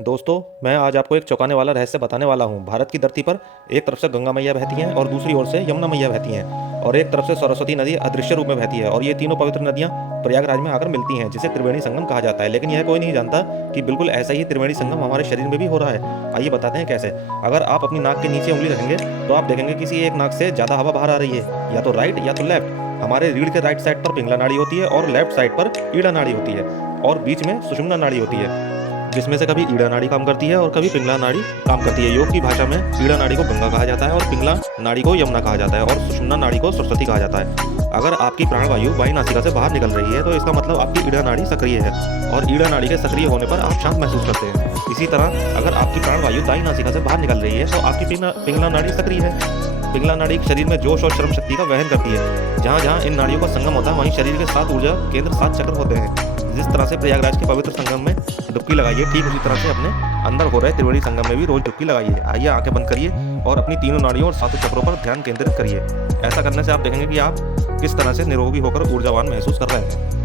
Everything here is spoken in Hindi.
दोस्तों, मैं आज आपको एक चौंकाने वाला रहस्य बताने वाला हूँ। भारत की धरती पर एक तरफ से गंगा मैया बहती हैं और दूसरी ओर से यमुना मैया बहती हैं और एक तरफ से सरस्वती नदी अदृश्य रूप में बहती है और ये तीनों पवित्र नदियाँ प्रयागराज में आकर मिलती हैं, जिसे त्रिवेणी संगम कहा जाता है। लेकिन यह कोई नहीं जानता कि बिल्कुल ऐसा ही त्रिवेणी संगम हमारे शरीर में भी हो रहा है। आइए बताते हैं कैसे। अगर आप अपनी नाक के नीचे उंगली रखेंगे तो आप देखेंगे किसी एक नाक से ज़्यादा हवा बाहर आ रही है, या तो राइट या तो लेफ्ट। हमारे रीढ़ के राइट साइड पर पिंगला नाड़ी होती है और लेफ्ट साइड पर ईड़ा नाड़ी होती है और बीच में सुषुम्ना नाड़ी होती है, जिसमें से कभी ईड़ा नाड़ी काम करती है और कभी पिंगला नाड़ी काम करती है। योग की भाषा में ईड़ा नाड़ी को गंगा कहा जाता है और पिंगला नाड़ी को यमुना कहा जाता है और सुषुम्ना नाड़ी को सरस्वती कहा जाता है। अगर आपकी प्राणवायु बाई नासिका से बाहर निकल रही है तो इसका मतलब आपकी ईड़ा नाड़ी सक्रिय है और ईड़ा नाड़ी के सक्रिय होने पर आप शांत महसूस करते हैं। इसी तरह अगर आपकी प्राणवायु दाई नासिका से बाहर निकल रही है तो आपकी पिंगला नाड़ी सक्रिय है। पिंगला नाड़ी शरीर में जोश और श्रम शक्ति का वहन करती है। जहाँ जहाँ इन नाड़ियों का संगम होता है वहीं शरीर के 7 ऊर्जा केंद्र 7 चक्र होते हैं। जिस तरह से प्रयागराज के पवित्र संगम में डुबकी लगाइए, ठीक उसी तरह से अपने अंदर हो रहे त्रिवेणी संगम में भी रोज डुबकी लगाइए। आइए आंखें बंद करिए और अपनी तीनों नाड़ियों और 7 चक्रों पर ध्यान केंद्रित करिए। ऐसा करने से आप देखेंगे कि आप किस तरह से निरोगी होकर ऊर्जावान महसूस कर रहे हैं।